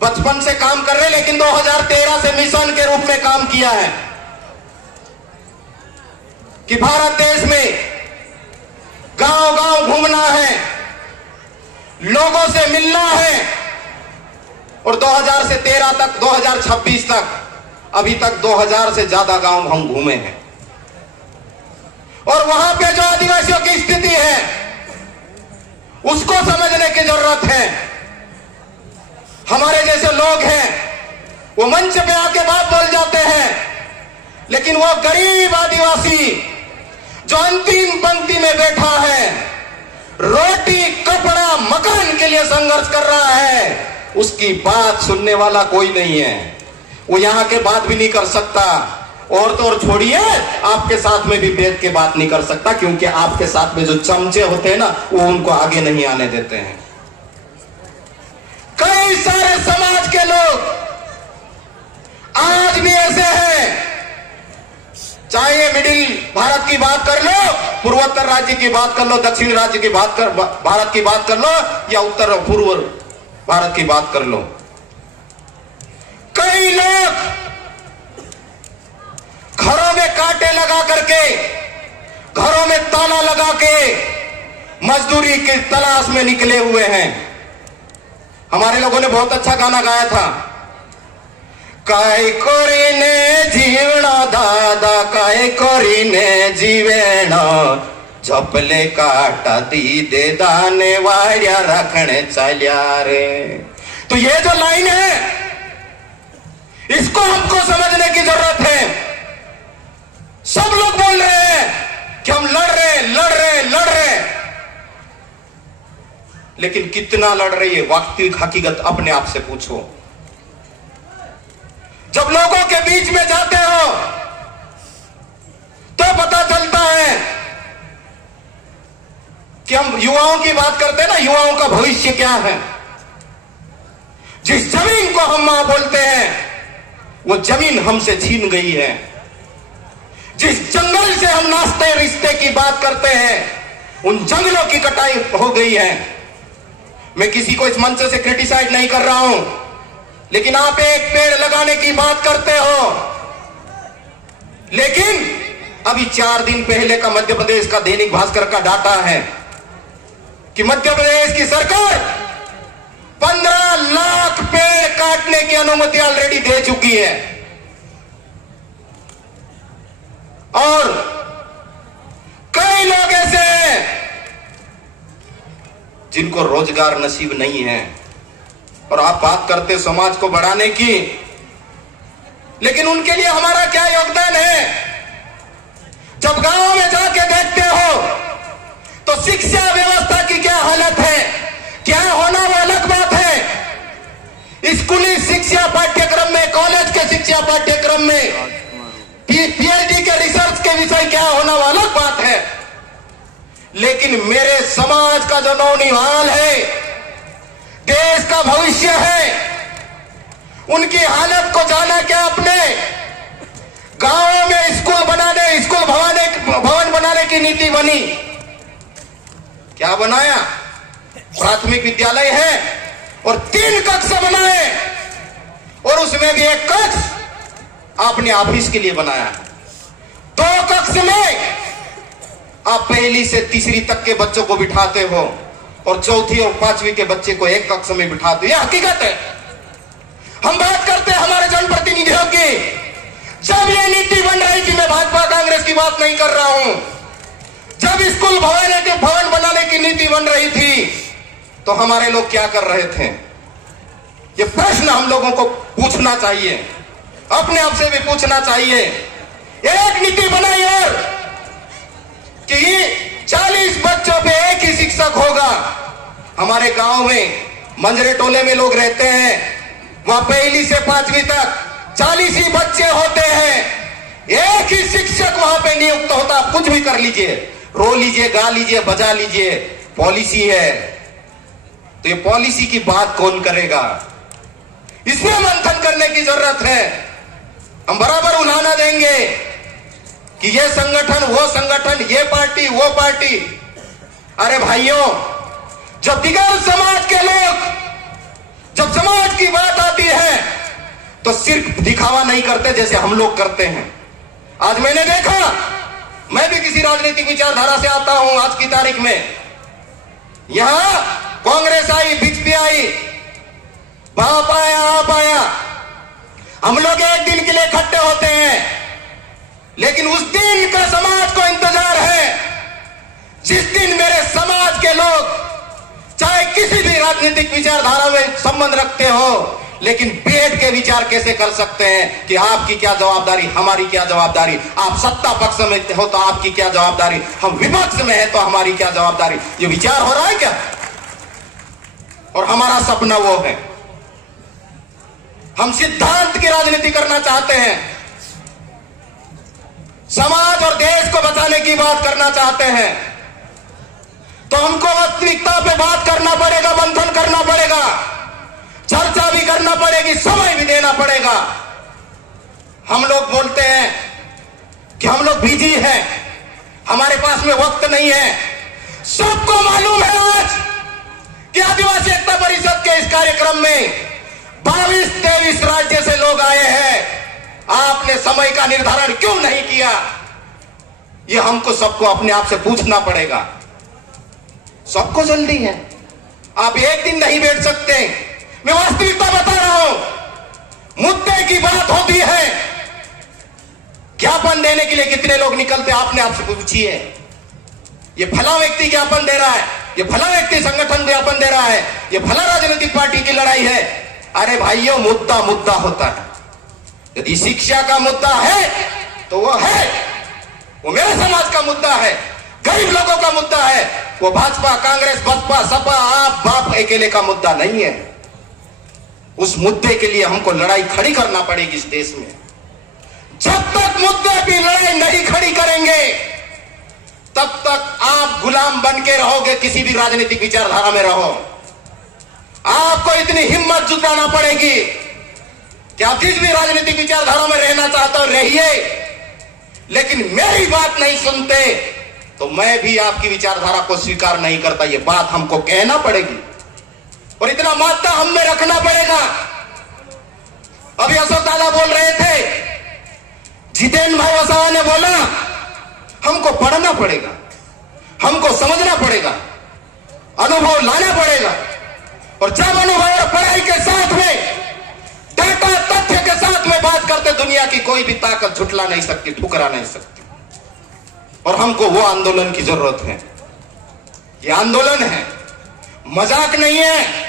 बचपन से काम कर रहे, लेकिन 2013 से मिशन के रूप में काम किया है कि भारत देश में गांव गांव घूमना है, लोगों से मिलना है। और 2000 से 13 तक, 2026 तक, अभी तक 2000 से ज्यादा गांव हम घूमे हैं। और वहां पे जो आदिवासियों की स्थिति है उसको समझने की जरूरत है। हमारे जैसे लोग हैं वो मंच पे आके बात बोल जाते हैं, लेकिन वो गरीब आदिवासी जो अंतिम पंक्ति में बैठा है, रोटी कपड़ा मकान के लिए संघर्ष कर रहा है, उसकी बात सुनने वाला कोई नहीं है। वो यहां के बात भी नहीं कर सकता, और तो और छोड़िए, आपके साथ में भी बैठ के बात नहीं कर सकता, क्योंकि आपके साथ में जो चमचे होते हैं ना, वो उनको आगे नहीं आने देते हैं। कई सारे समाज के लोग आज भी ऐसे हैं, चाहे मिडिल भारत की बात कर लो, पूर्वोत्तर राज्य की बात कर लो, दक्षिण राज्य की बात कर भारत की बात कर लो, या उत्तर पूर्व भारत की बात कर लो। कई लोग घरों में कांटे लगा करके, घरों में ताला लगा के मजदूरी की तलाश में निकले हुए हैं। हमारे लोगों ने बहुत अच्छा गाना गाया था, काय कोरीने जीवना दादा, काय कोरीने जीवेना, झपले काटा दी दे दाने वाड्या रखने चलिया रे। तो ये जो लाइन है, इसको हमको समझने की जरूरत है। सब लोग बोल रहे हैं कि हम लड़ रहे, लेकिन कितना लड़ रही है वास्तविक हकीकत अपने आप से पूछो। जब लोगों के बीच में जाते हो तो पता चलता है कि हम युवाओं की बात करते हैं ना, युवाओं का भविष्य क्या है। जिस जमीन को हम मां बोलते हैं, वो जमीन हमसे छीन गई है। जिस जंगल से हम नाश्ते रिश्ते की बात करते हैं, उन जंगलों की कटाई हो गई है। मैं किसी को इस मंच से क्रिटिसाइज नहीं कर रहा हूं, लेकिन आप एक पेड़ लगाने की बात करते हो, लेकिन अभी 4 दिन पहले का मध्य प्रदेश का दैनिक भास्कर का डाटा है कि मध्य प्रदेश की सरकार 15 लाख पेड़ काटने की अनुमति ऑलरेडी दे चुकी है। और कई लोग ऐसे हैं जिनको रोजगार नसीब नहीं है। और आप बात करते समाज को बढ़ाने की, लेकिन उनके लिए हमारा क्या योगदान है? जब गांव में जाके देखते हो तो शिक्षा व्यवस्था की क्या हालत है, क्या होना वो अलग बात है। स्कूली शिक्षा पाठ्यक्रम में, कॉलेज के शिक्षा पाठ्यक्रम में, पीएचडी के रिसर्च के विषय क्या होना वो अलग बात है। लेकिन मेरे समाज का जो नौनिहाल है, देश का भविष्य है, उनकी हालत को जाना क्या आपने? गांवों में स्कूल भवन बनाने की नीति बनी, क्या बनाया? प्राथमिक विद्यालय है और 3 कक्ष बनाए, और उसमें भी एक कक्ष आपने ऑफिस के लिए बनाया है। 2 कक्ष में आप पहली से तीसरी तक के बच्चों को बिठाते हो और चौथी और 5वीं के बच्चे को एक कक्ष में बिठाते हो। यह हकीकत है। हम बात करते हैं हमारे जनप्रतिनिधियों की। जब यह नीति बन रही थी, मैं भाजपा कांग्रेस की बात नहीं कर रहा हूं, जब स्कूल भवन बनाने की नीति बन रही थी, तो हमारे लोग क्या कर रहे थे? ये प्रश्न हम लोगों को पूछना चाहिए, अपने आप से भी पूछना चाहिए। एक नीति बनाई और कि 40 बच्चों पे एक ही शिक्षक होगा। हमारे गांव में मंजरे टोले में लोग रहते हैं, वहां पहली से 5वीं तक 40 ही बच्चे होते हैं, एक ही शिक्षक वहां पे नियुक्त होता। आप कुछ भी कर लीजिए, रो लीजिए, गा लीजिए, बजा लीजिए, पॉलिसी है। तो ये पॉलिसी की बात कौन करेगा? इसमें मंथन करने की जरूरत है। हम बराबर उलाहना देंगे कि ये संगठन, वो संगठन, ये पार्टी, वो पार्टी। अरे भाइयों, जब दिगर समाज के लोग, जब समाज की बात आती तो सिर्फ दिखावा नहीं करते जैसे हम लोग करते हैं। आज मैंने देखा, मैं भी किसी राजनीतिक विचारधारा से आता हूं। आज की तारीख में यहां कांग्रेस आई, बीजेपी आई, बाप आया, आप आया, हम लोग एक दिन के लिए इकट्ठे होते हैं, लेकिन उस दिन का समाज को इंतजार है जिस दिन मेरे समाज के लोग चाहे किसी भी राजनीतिक विचारधारा में संबंध रखते हो, लेकिन बैठ के विचार कैसे कर सकते हैं कि आपकी क्या जवाबदारी, हमारी क्या जवाबदारी, आप सत्ता पक्ष में हो तो आपकी क्या जवाबदारी, हम विपक्ष में है तो हमारी क्या जवाबदारी। ये विचार हो रहा है क्या? और हमारा सपना वो है, हम सिद्धांत की राजनीति करना चाहते हैं, समाज और देश को बचाने की बात करना चाहते हैं, तो हमको वास्तविकता पे बात करना पड़ेगा, मंथन करना पड़ेगा, चर्चा भी करना पड़ेगी, समय भी देना पड़ेगा। हम लोग बोलते हैं कि हम लोग बिजी हैं, हमारे पास में वक्त नहीं है। सबको मालूम है आज कि आदिवासी एकता परिषद के इस कार्यक्रम में 22-23 राज्य से लोग आए हैं। आपने समय का निर्धारण क्यों नहीं किया? ये हमको सबको अपने आप से पूछना पड़ेगा। सबको जल्दी है, आप एक दिन नहीं बैठ सकते। मैं वास्तविकता बता रहा हूं, मुद्दे की बात होती है, ज्ञापन देने के लिए कितने लोग निकलते, आपने आपसे पूछिए। ये भला व्यक्ति ज्ञापन दे रहा है, ये भला व्यक्ति संगठन ज्ञापन दे रहा है, ये भला राजनीतिक पार्टी की लड़ाई है। अरे भाइयों, मुद्दा मुद्दा होता है। यदि शिक्षा का मुद्दा है तो वो है, वो मेरे समाज का मुद्दा है, गरीब लोगों का मुद्दा है। वो भाजपा, कांग्रेस, बसपा, सपा, आप बाप अकेले का मुद्दा नहीं है। उस मुद्दे के लिए हमको लड़ाई खड़ी करना पड़ेगी इस देश में। जब तक मुद्दे की लड़ाई नहीं खड़ी करेंगे तब तक आप गुलाम बन के रहोगे, किसी भी राजनीतिक विचारधारा में रहो। आपको इतनी हिम्मत जुटाना पड़ेगी कि आप जिस भी राजनीतिक विचारधारा में रहना चाहते हो रहिए, लेकिन मेरी बात नहीं सुनते तो मैं भी आपकी विचारधारा को स्वीकार नहीं करता। ये बात हमको कहना पड़ेगी और इतना मात्रा हम में रखना पड़ेगा। अभी अशोक दादा बोल रहे थे, जितेंद्र भाई वसावा ने बोला, हमको पढ़ना पड़ेगा, हमको समझना पड़ेगा, अनुभव लाना पड़ेगा। और जब अनुभव और पढ़ाई के साथ में, डाटा तथ्य के साथ में बात करते, दुनिया की कोई भी ताकत झुटला नहीं सकती, ठुकरा नहीं सकती। और हमको वो आंदोलन की जरूरत है। ये आंदोलन है, मजाक नहीं है।